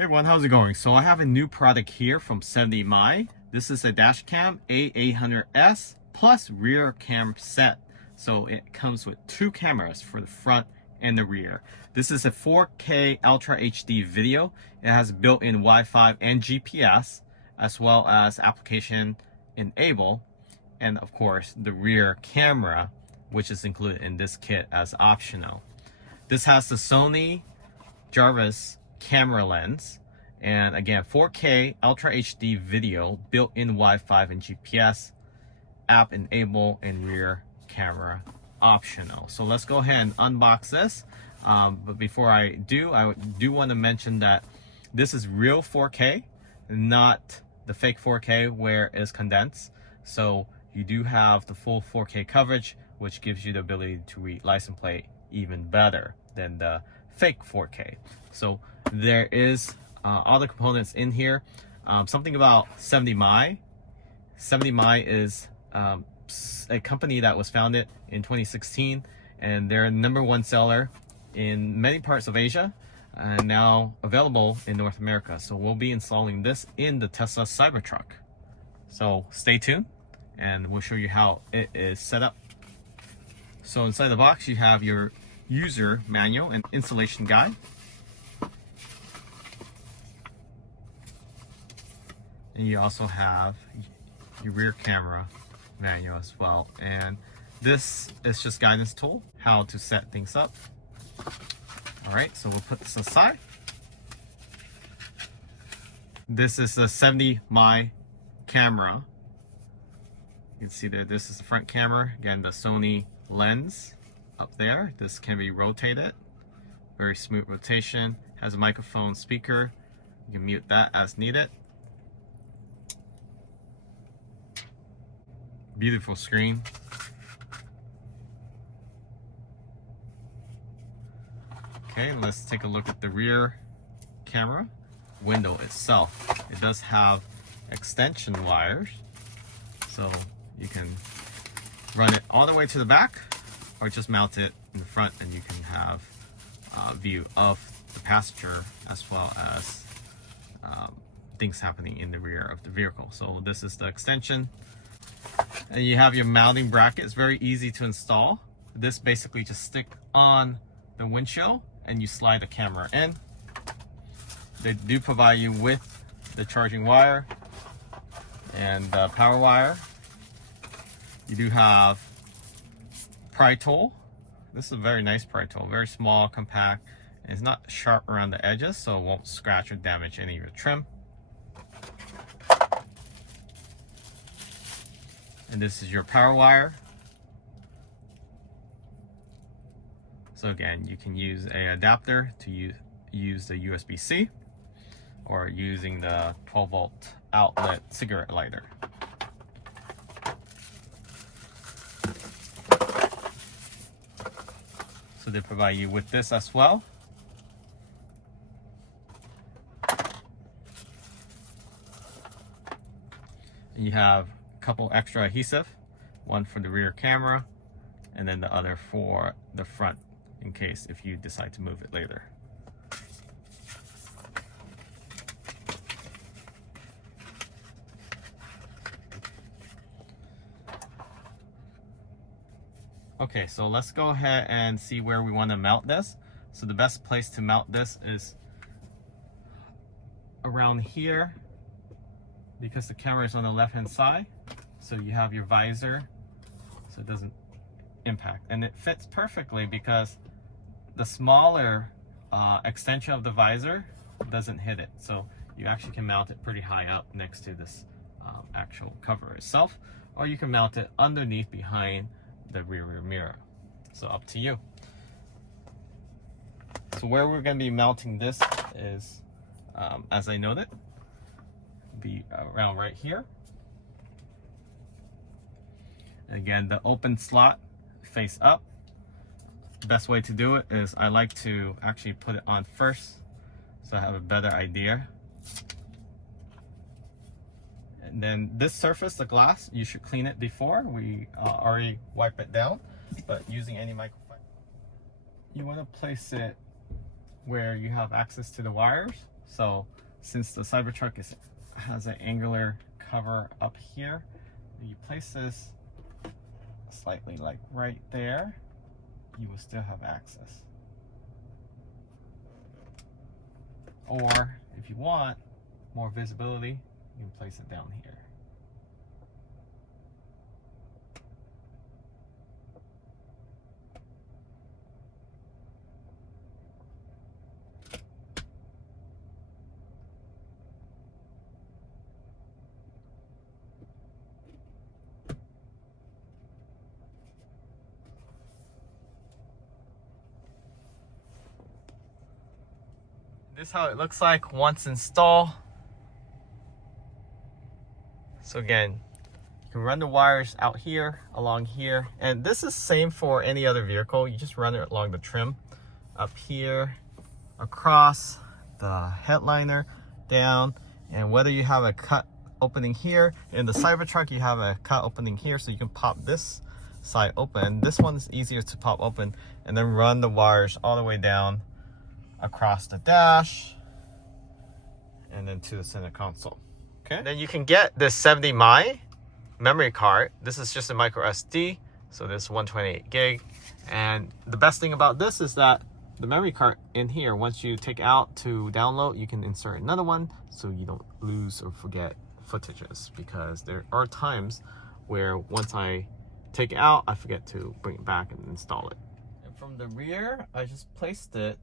Hey everyone, how's it going? So I have a new product here from 70mi. This is a dash cam A800S plus rear cam set. So it comes with two cameras for the front and the rear. This is a 4K Ultra HD video. It has built-in Wi-Fi and GPS, as well as application enable, and of course the rear camera, which is included in this kit as optional. This has the Sony Jarvis camera lens, and again 4K Ultra HD video, built-in Wi-Fi and GPS, app enable, and rear camera optional. So let's go ahead and unbox this. But before I do want to mention that this is real 4K, not the fake 4K where it's condensed. So you do have the full 4K coverage, which gives you the ability to read license plate even better than the fake 4K. So there is all the components in here. Something about 70mi. 70mi is a company that was founded in 2016, and they're #1 seller in many parts of Asia and now available in North America. So we'll be installing this in the Tesla Cybertruck. So stay tuned and we'll show you how it is set up. So inside the box you have your user manual and installation guide. And you also have your rear camera manual as well. And this is just guidance tool, how to set things up. All right, so we'll put this aside. This is the 70mi camera. You can see that this is the front camera. Again, the Sony lens up there. This can be rotated. Very smooth rotation. Has a microphone speaker. You can mute that as needed. Beautiful screen. Okay, let's take a look at the rear camera window itself. It does have extension wires, so you can run it all the way to the back or just mount it in the front, and you can have a view of the passenger as well as things happening in the rear of the vehicle. So this is the extension. And you have your mounting bracket. It's very easy to install. This basically just stick on the windshield and you slide the camera in. They do provide you with the charging wire and the power wire. You do have pry tool. This is a very nice pry tool, very small, compact, and it's not sharp around the edges, so it won't scratch or damage any of your trim. And this is your power wire. So again, you can use an adapter to use the USB-C or using the 12-volt outlet cigarette lighter. So they provide you with this as well. And you have a couple extra adhesive, one for the rear camera and then the other for the front in case if you decide to move it later. Okay, so let's go ahead and see where we want to mount this. So the best place to mount this is around here, because the camera is on the left hand side. So you have your visor so it doesn't impact, and it fits perfectly because the smaller extension of the visor doesn't hit it. So you actually can mount it pretty high up next to this actual cover itself, or you can mount it underneath behind the rear mirror. So up to you. So where we're going to be mounting this is, as I noted, be around right here. And again, the open slot face up. The best way to do it is I like to actually put it on first so I have a better idea. And then this surface, the glass, you should clean it before. We already wipe it down, but using any microfiber. You want to place it where you have access to the wires. So since the Cybertruck has an angular cover up here, if you place this slightly like right there, you will still have access. Or if you want more visibility, you can place it down here. This is how it looks like once installed. So again, you can run the wires out here, along here, and this is same for any other vehicle. You just run it along the trim, up here, across the headliner, down, and whether you have a cut opening here, in the Cybertruck you have a cut opening here, so you can pop this side open. This one is easier to pop open, and then run the wires all the way down across the dash and then to the center console. Okay, then you can get this 70 mi memory card. This is just a micro SD, so this 128 gig. And the best thing about this is that the memory card in here, once you take out to download, you can insert another one so you don't lose or forget footages, because there are times where once I take it out, I forget to bring it back and install it. And from the rear, I just placed it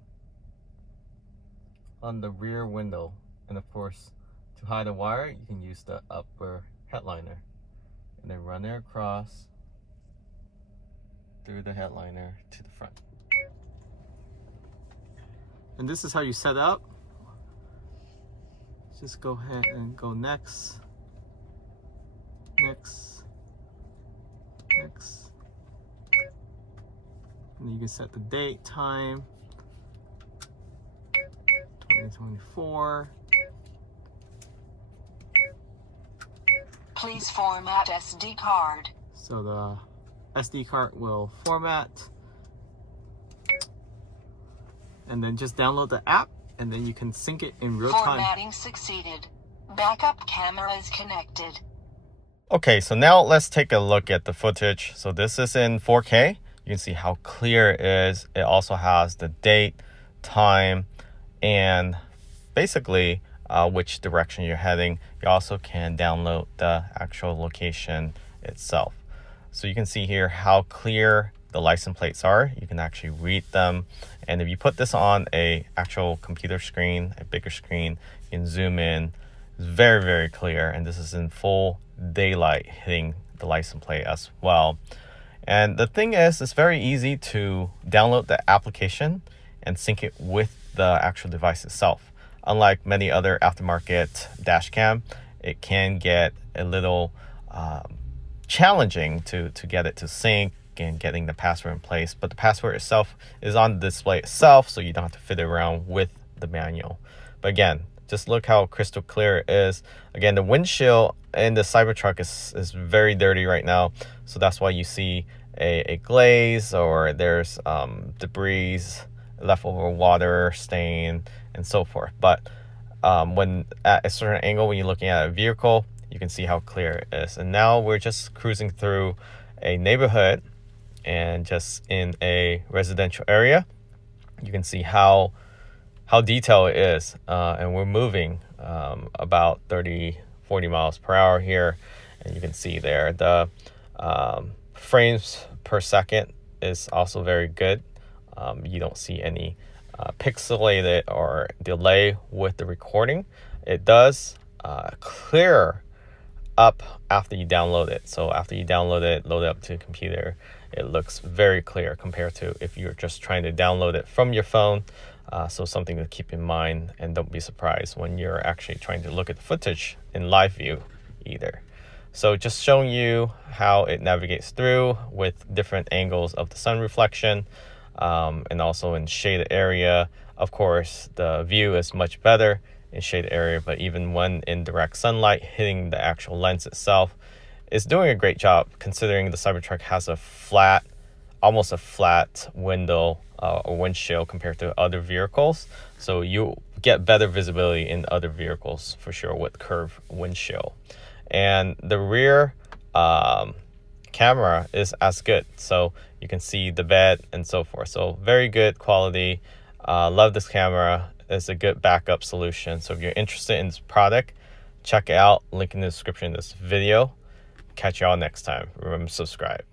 on the rear window, and of course to hide the wire you can use the upper headliner and then run it across through the headliner to the front. And this is how you set up. Just go ahead and go next, next, next, and you can set the date, time, 2024. Please format SD card. So the SD card will format, and then just download the app, and then you can sync it in real time. Formatting succeeded. Backup camera is connected. Okay, so now let's take a look at the footage. So this is in 4K. You can see how clear it is. It also has the date, time, and basically which direction you're heading. You also can download the actual location itself. So you can see here how clear the license plates are. You can actually read them. And if you put this on a actual computer screen, a bigger screen, you can zoom in. It's very, very clear. And this is in full daylight hitting the license plate as well. And the thing is, it's very easy to download the application and sync it with the actual device itself. Unlike many other aftermarket dash cam, it can get a little challenging to get it to sync and getting the password in place. But the password itself is on the display itself, so you don't have to fit it around with the manual. But again, just look how crystal clear it is. Again, the windshield in the Cybertruck is very dirty right now, so that's why you see a glaze, or there's debris, leftover water stain, and so forth. But when at a certain angle, when you're looking at a vehicle, you can see how clear it is. And now we're just cruising through a neighborhood and just in a residential area. You can see how detailed it is, and we're moving about 30-40 miles per hour here, and you can see there the frames per second is also very good. You don't see any pixelated or delay with the recording. It does clear up after you download it. So after you download it, load it up to a computer, it looks very clear compared to if you're just trying to download it from your phone. So something to keep in mind, and don't be surprised when you're actually trying to look at the footage in live view either. So just showing you how it navigates through with different angles of the sun reflection, and also in shaded area. Of course, the view is much better in shaded area, but even when in direct sunlight hitting the actual lens itself, it's doing a great job considering the Cybertruck has a flat almost a flat window or windshield compared to other vehicles. So you get better visibility in other vehicles for sure with curved windshield. And the rear camera is as good, so you can see the bed and so forth. So very good quality. Love this camera. It's a good backup solution. So if you're interested in this product, check it out. Link in the description of this video. Catch y'all next time. Remember to subscribe.